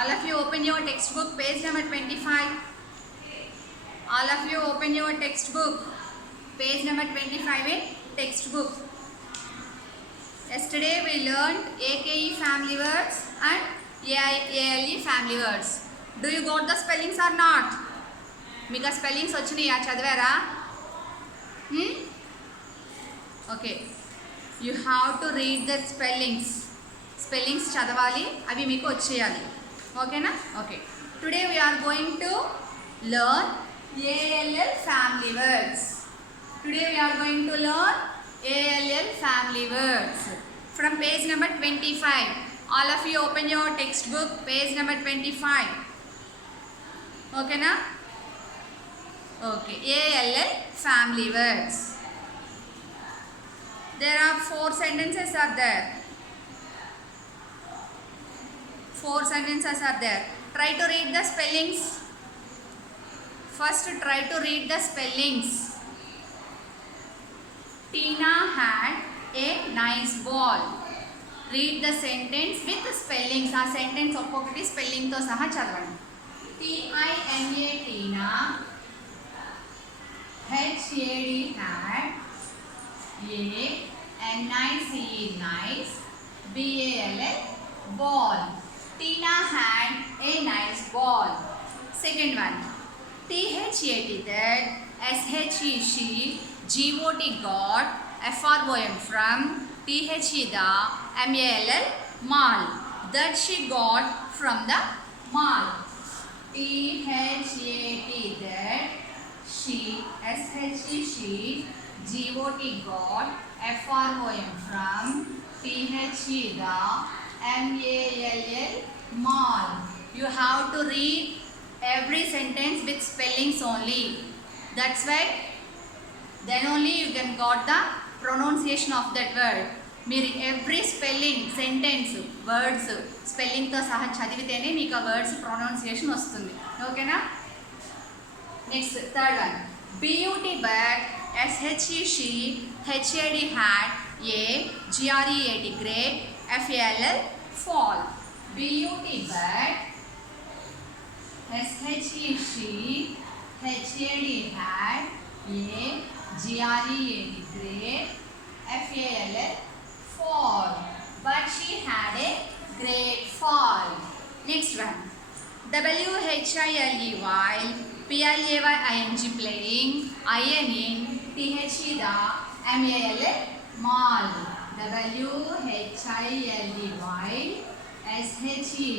All of you open your textbook, page number 25. All of you open your textbook, page number 25 in textbook. Yesterday we learned AKE family words and ALE family words. Do you got the spellings or not? Mika spellings vachinaya chadavara? Okay. You have to read the spellings. Spellings chadavali, avi meeku vacheyali. Okay na? Okay. Today we are going to learn ALL family words. Today we are going to learn ALL family words from page number 25. All of you open your textbook, page number 25. Okay na? Okay. ALL family words. There are 4 sentences are there. 4 sentences are there. Try to read the spellings. First try to read the spellings. Tina had a nice ball. Read the sentence with spellings. Aa sentence okkokati spelling tho saha chadavandi. Tina, Tina. Had, had. Nice, nice. Ball, ball. Tina had a nice ball. Second one. THAT, that, SHE, she, GOT, got, FROM, from, THE, the, MALL, mall. That she got from the mall. THAT, that, she, SHE, she, GOT, got, FROM, from, THE, the, MALL, mall. You have to read every sentence with spellings only. That's why then only you can got the pronunciation of that word. మీరు every spelling, sentence, words, spelling తో సహా చదివితేనే మీకు ఆ words pronunciation వస్తుంది. ఓకేనా? Next third one. BUT bird, SHE she, HAD hat, GREAT great, FALL fall. BUT bird, SHE she, HAD hat, GREAT great, FALL fall. But she had a great fall. Next one. WHILE while, PLAYING playing, INing, THE the, MALL mall. WHILE while, SHE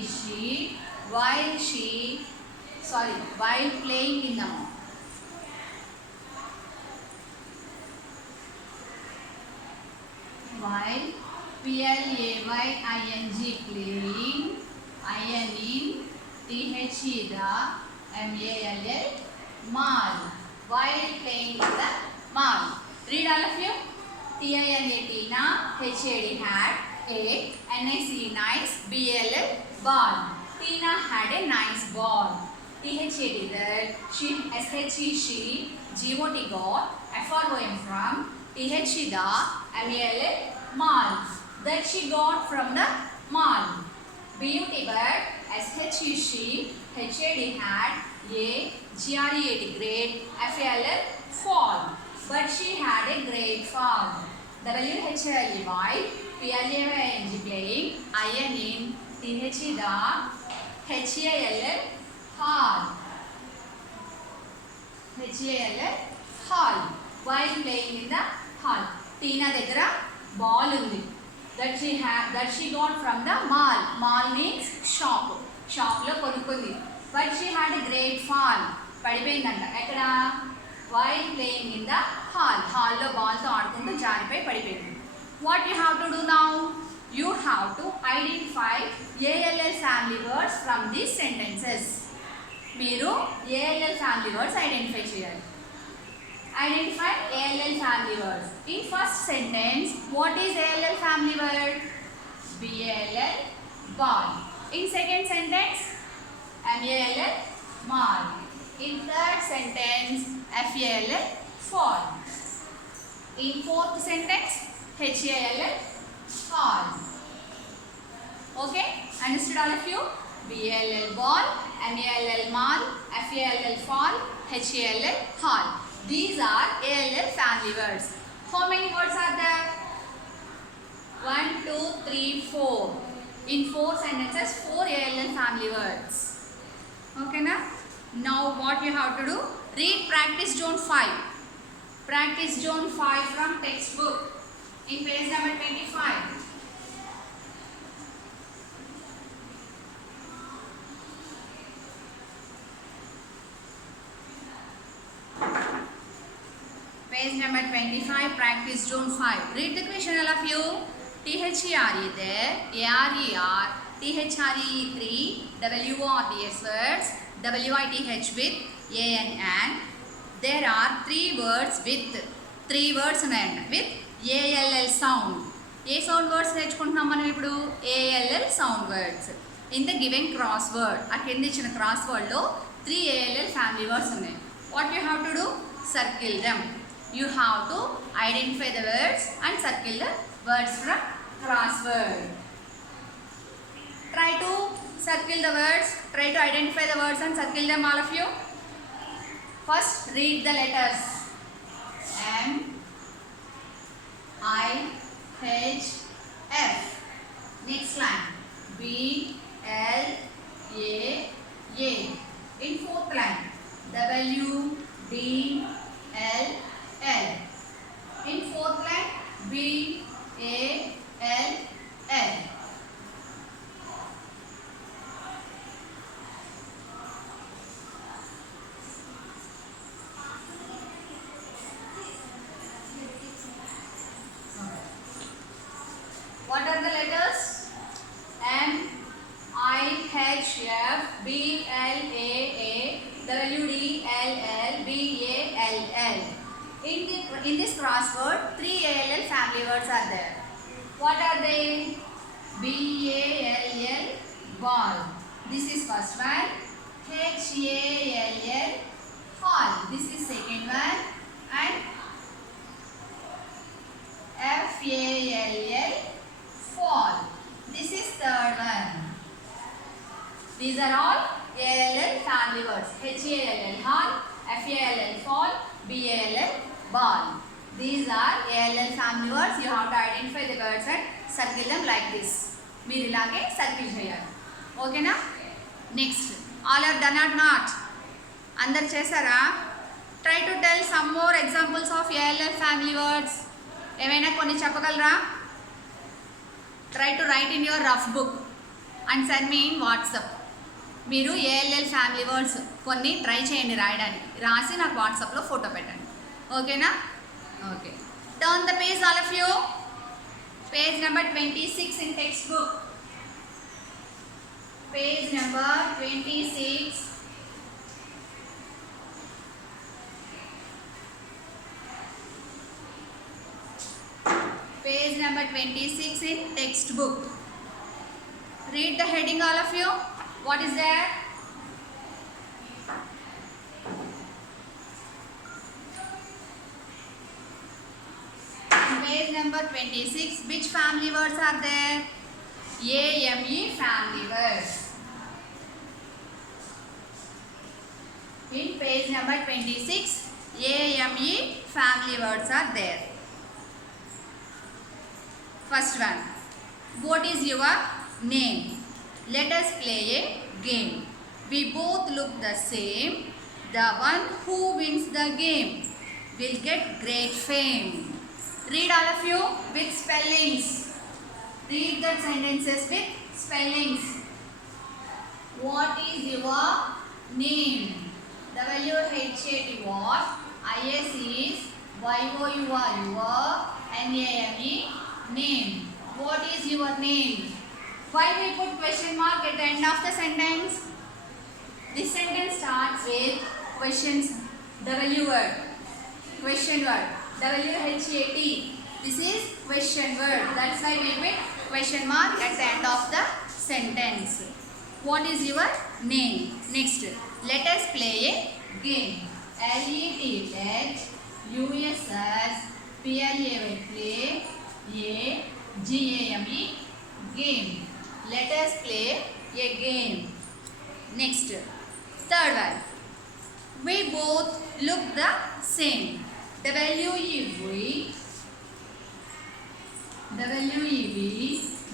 she, while playing in the mall. While PLAYING playing, INing, THE the, MALL mall. While playing in the mall. Read all of you. TINA Tina, HAD hat, NICE nice, BALL ball. Tina had a nice ball. THAD that, SHE she, GOT got, FROM from, THE the, MALL mall. That she got from the mall. BUT bird, SHE she, HAD hat, GREAT great, FALL fall. But she had a great fall. WHILE while, PLAYING playing, INing, THE the, HALL hall. Hall. While playing in the hall. Tina దగ్గర ball ఉంది. That she got from the mall. Mall means shop. Shop లో కొనుక్కుంది. But she had a great fall. పడిపోయిందంట. ఎక్కడ? While playing in the hall. Hall లో ball తో ఆడుకుంటూ జారిపోయి పడిపోయింది. What you have to do now? You have to identify ALL family words from these sentences. మీరు ALL family words identify చేయాలి. Identify ALL family words. In first sentence, what is ALL family word? BALL, ball. In second sentence, MALL, mall. In third sentence, FAL, fall. In fourth sentence, HAL, hall. Okay? Understood all of you? BALL ball, MALL mal, FALL fall, HALL hall. These are ALL family words. How many words are there? 1, 2, 3, 4. In 4 sentences, 4 ALL family words. Okay, na? Now what you have to do? Read practice zone 5. Practice zone 5 from textbook in page number 25. Page number 25, practice zone 5. Read the question, all of you. THERE there, ARER, THRE 3, WORDS words, WITH with ANN. There are 3 words with 3 words with ALL sound. A sound words నేర్చుకుంటున్నాం మనం ఇప్పుడు ALL sound words in the given cross word ఆ కింద ఇచ్చిన cross వర్డ్లో 3 ALL family words ఉన్నాయి. What you have to do? Circle them. You have to identify the words and circle the words from crossword. Try to circle the words. Try to identify the words and circle them, all of you. First, read the letters. M, I, H, F. Next line. B, L, A, A. In fourth line. W, D, L, L. In fourth line, B, A, L, L. What are the letters? M, I, H, F, B, L, A, W, D, L, L, B, A, L, L. In this crossword, 3 ALL family words are there. What are they? BALL ball. This is first one. HALL hall. This is second one. And FALL fall. This is third one. These are all ALL family words. HALL hall, FALL fall, BALL ball. These are ALL family words. You have to identify the words and circle them like this. మీరు ఇలాగే circle చేయాలి. ఓకేనా? Next, all are done or not? అందరు చేశారా? Try to tell some more examples of ALL family words. ఏమైనా కొన్ని చెప్పగలరా? Try to write in your rough book and send me in WhatsApp. మీరు ALL ఫ్యామిలీ వర్డ్స్ కొన్ని try చేయండి రాయడానికి. రాసి నాకు వాట్సాప్లో ఫోటో పెట్టండి. ఓకేనా? Okay. Turn the page, all of you. Page number 26 in textbook. Page number 26. Page number 26 in textbook. Read the heading, all of you. What is there? Page number 26. Which family words are there? AME family words. In page number 26, AME family words are there. First one. What is your name? Let us play a game. We both look the same. The one who wins the game will get great fame. Read, all of you, with spellings. Read the sentences with spellings. What is your name? WHAT what? IS is YOUR your, NAME name. What is your name? Why we put question mark at the end of the sentence? This sentence starts with questions. W word. Question word. WHAT. This is question word. That's why we put question mark at the end of the sentence. What is your name? Next, let us play a game. LET USS PLAY play A GAME game. Let us play a game. Next, third one. We both look the same. W-E-V,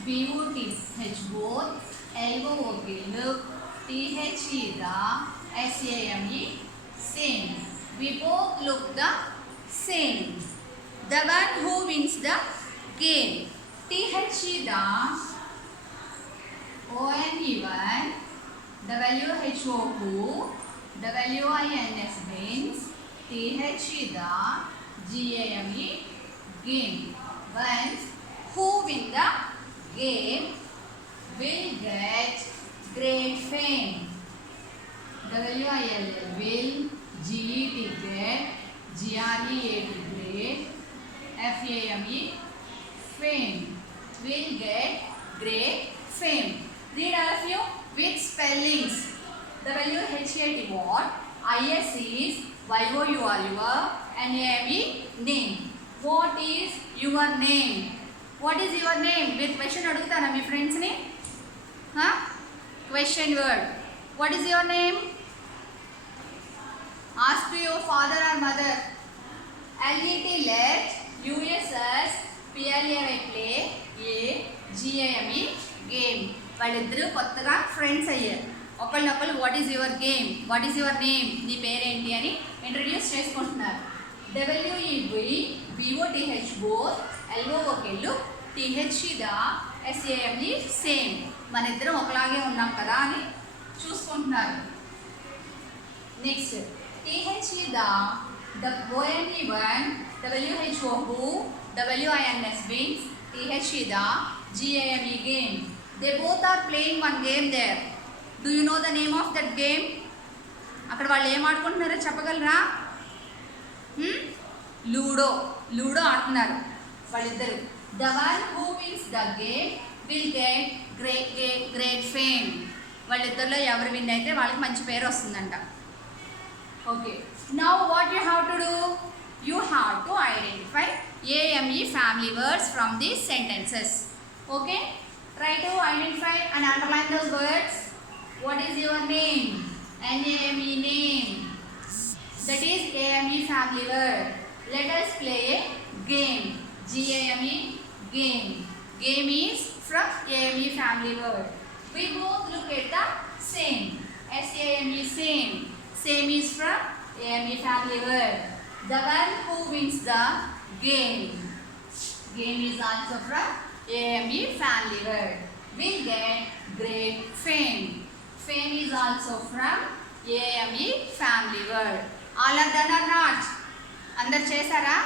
B-O-T-H both, L-O-O-K look, T-H-E the, S-A-M-E same. We both look the same. The one who wins the game. T-H-E the, O-N-E-1, W-H-O who, W-I-N-S wins, T-H-E the, G-A-M-E game. Once who win the game will get great fame. W-I-L-L will, G-E-T get, G-R-E-A-T great, F-A-M-E fame. Will get great fame. Read all of you with spellings. W-H-A-T what? I-S is Y-O-U-R your, N-A-M-E name. What is your name? What is your name? With question adugutana my friends ni? Huh? Question word. What is your name? Ask to your father or mother. L-E-T let, U-S-S, P-L-A-Y play, A-G-A-M-E game. వాళ్ళిద్దరూ కొత్తగా friends అయ్యారు. ఒకళ్ళొకళ్ళు what is your game, what is your name, నీ పేరేంటి అని introduce చేసుకుంటున్నారు. W-E-V, B-O-T-H both, L-O-O-K look, T-H-E the, S-A-M-E same. మన ఇద్దరం ఒకలాగే ఉన్నాం కదా అని చూసుకుంటున్నారు. Next T-H-E the O-N-E-1, W-H-O who, W-I-N-S wins, T-H-E the, G-A-M-E game. They both are playing one game there. Do you know the name of that game? అక్కడ వాళ్ళు ఏం ఆడుకుంటున్నారో చెప్పగలరా? లూడో ఆడుతున్నారు వాళ్ళిద్దరు. The one who wins the game will get great fame. వాళ్ళిద్దరిలో ఎవరు win అయితే వాళ్ళకి మంచి పేరు వస్తుందంట. Okay, now what you have to do? You have to identify AME family words from these sentences. Okay, try to identify and underline those words. What is your name? N-A-M-E name. That is AME family word. Let us play a game. G-A-M-E game. Game is from AME family word. We both look at the same. S-A-M-E same. Same is from AME family word. The one who wins the game. Game is also from AME family word. Will get great fame. Fame is also from AME family word. All are done or not? Andar chesara?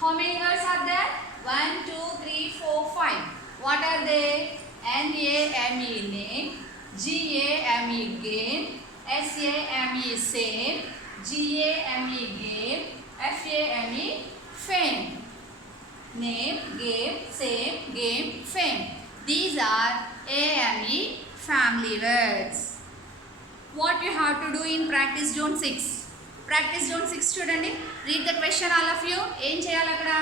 How many words are there? 1, 2, 3, 4, 5. What are they? N-A-M-E name, G-A-M-E game, S-A-M-E same, G-A-M-E game, F-A-M-E fame. Name, game, same, game, fame. These are AME family words. What you have to do in practice zone 6? Practice zone 6 చూడండి. Read the question all of you. ఏం చేయాలి అక్కడ?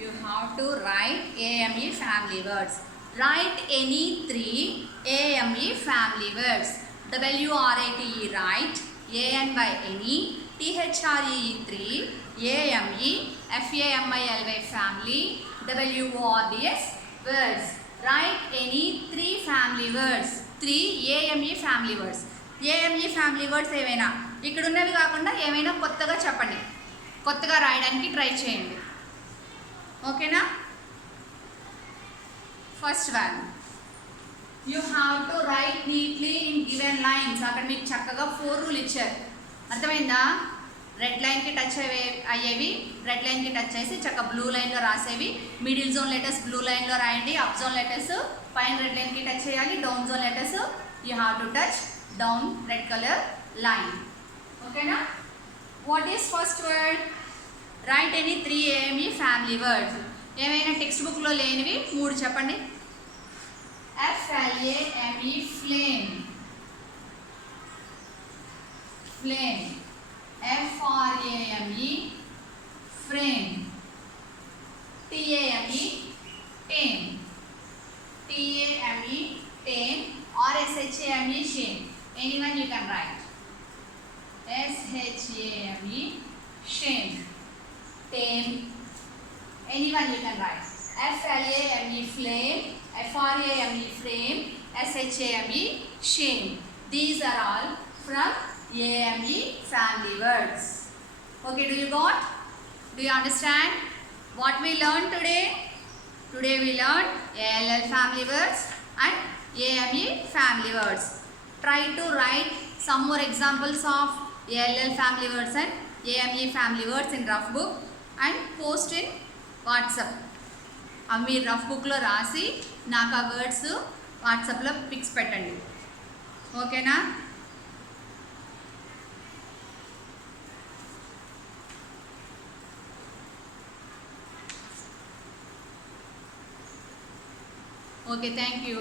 You have to write AME family words. Write any 3 AME family words. W-R-A-T-E write, A-N by any, T-H-R-E-E 3, A-M-E, F-A-M-I-L-Y family, W-O-R-D-S words. Write any 3 family words. 3 AME family words. AME family words ఏవైనా ఇక్కడ ఉన్నవి కాకుండా ఏమైనా కొత్తగా చెప్పండి. కొత్తగా రాయడానికి try చేయండి. ఓకేనా? First one, you have to right neatly in given lines. అక్కడ మీకు చక్కగా 4 రూల్ ఇచ్చారు. అర్థమైందా? రెడ్ లైన్కి టచ్ అయ్యేవి రెడ్ లైన్కి టచ్ చేసి చక్కగా బ్లూ లైన్లో రాసేవి. మిడిల్ జోన్ లెటర్స్ బ్లూ లైన్లో రాయండి. అప్ జోన్ లెటర్స్ పైన రెడ్ లైన్కి టచ్ చేయాలి. Down zone letters you have to touch down red colour line. ఓకేనా? What is first word? Write any 3 AME family words. ఏమైనా టెక్స్ట్ బుక్లో లేనివి 3 చెప్పండి. FLAME flame, flame. FRAME frame. TAME tame, TAME tame, or SHAME shame. Anyone you can write. SHAME shame, tame. Anyone you can write. FLAME flame, FRAME frame, SHAME shame. These are all from AME family words. Okay, do you got? Do you understand what we learned today? Today we learned ALL family words and AME family words. Try to write some more examples of ALL family words and AME family words in rough book and post in WhatsApp. అవి మీరు rough బుక్లో రాసి నాకు ఆ words వాట్సాప్లో pics పెట్టండి. ఓకేనా? Okay, thank you.